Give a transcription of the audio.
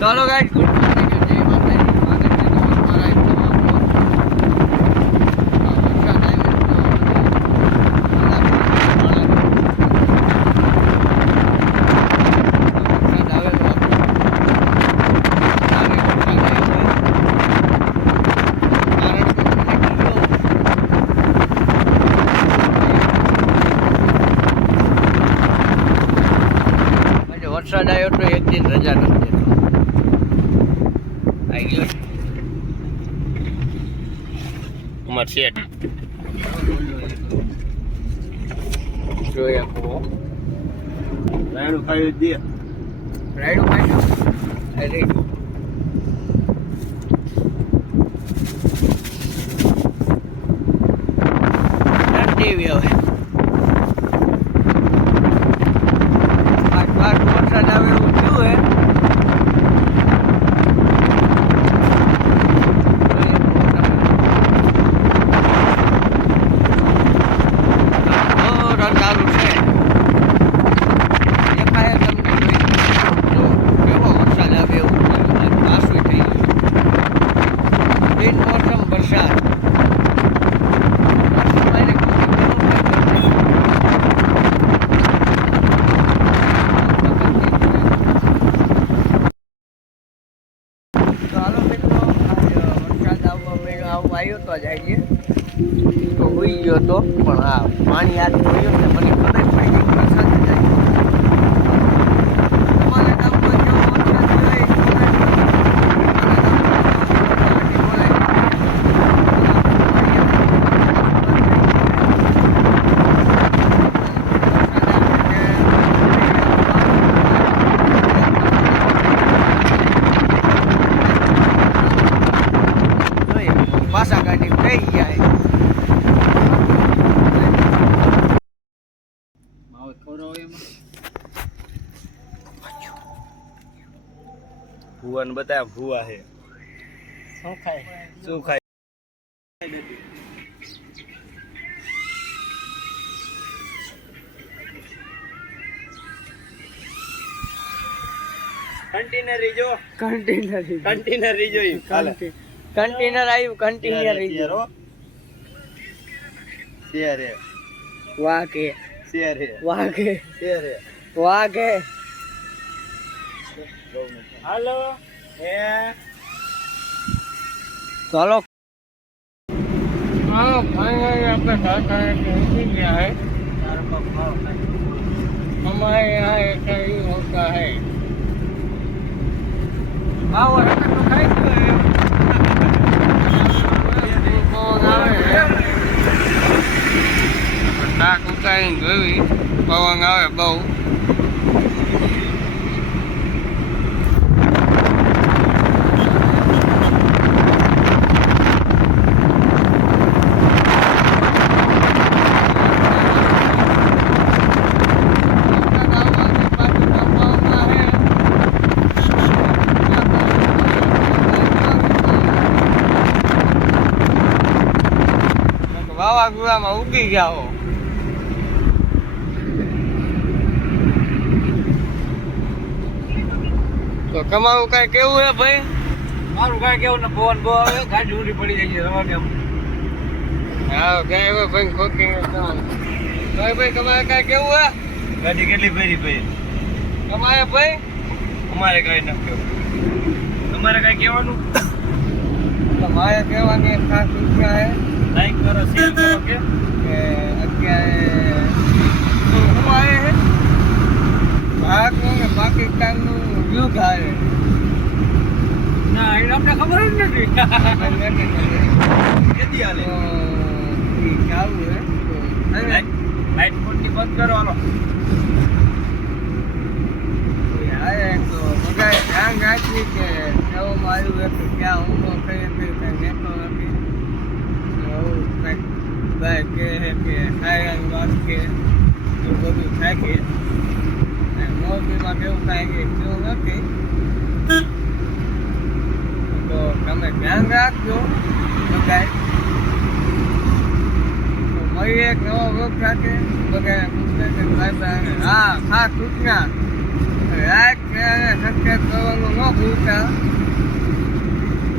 ચાલો guide good morning જય માતાજી. સ્વાગત છે તમારા આવ્યો તો એક દિન રજા નથી. અમાર શેઠ જોયા કો રાયડું ખાઈ દે. રાઈડો ખાઈ અરે ઠંડી હવે આજ બાર વરસાદ આવે એવું થયું હે જોર ચાલુ છે દેખાય તમને જોઈ જો કેવો વરસાદ આવે એવું થયું. આજ પાછું થઈ ગયું બિન મોસમ વરસાદ મારે ચાલો મિત્રો આજ વરસાદ મળ્યો આવવા આવ્યો તો જ આવીએ. તો હોઈ ગયો તો. પણ આ પાણી ને મને ખબર પડી ગઈ કે વરસાદ જ આવ્યો. તમારા ગામમાં કેવો વરસાદ હોય એ comment કરો. તમારા ગામમાં જોઈએ, પાછા ગાડી માવો ખવડાવો એમાં. ભુવાને ભુવા હે શું ખાય? શું ખાય? કન્ટેનર રીજો કન્ટેનર કન્ટેનર રીજો ઈ કાલે કન્ટેનર આવ્યું કન્ટેનર શેરો શેર હે વાઘે શેર હે વાઘે શેર હે વાઘે હાલો હે ચાલો હા ફાઇનલી આપણે સાતા पहुंच गया है हमारे यहाँ ऐसा ही होता है हाँ નાક ઉતારીને જોઈ પવન આવે બહુ વાવાઝોડામાં ઉગી ગયા હો તો તમારું કઈ કેવું હે ભાઈ? મારું કાંઈ કેવું ને પવન બહુ આવે ગાડી ઉડી પડી જાય છે રવાને આમ. હા કઈ હવે ભાઈ ખોકી ભાઈ ભાઈ તમારે કઈ કેવું હે? ગાડી કેટલી ફેરી ભાઈ? તમારે ભાઈ? અમારે કાંઈ ન કેવું. તમારે કાંઈ કહેવાનું? તમારે કહેવાની એક ખાસ ઈચ્છા હે લાઈક કરો શેર કરો કે કે અત્યારે શું આવે છે ભારતનું ને પાકિસ્તાનનું યુદ્ધ થાય? ના એ આપણે ખબર જ નથી. કેદી હાલે? તો હે. લાઈટ ફોનથી બંધ કરો હાલો. ધ્યાન રાખવી કે કેવું કે ક્યાં ઊંધો કરી હતી કંઈ નેતો નથી. એવું કંઈક ભાઈ કે કે સાયરન વાત કે બધું થાય મોરબીમાં કેવું કાંઈ કે નથી, તો તમે ધ્યાન રાખજો બધાય. મળીએ એક નવો રોગ સાથે બધાને પૂછે કે હા ખાસ સૂચના રાત ચેનલને સબસ્ક્રાઈબ કરવાનું ન ભૂલતા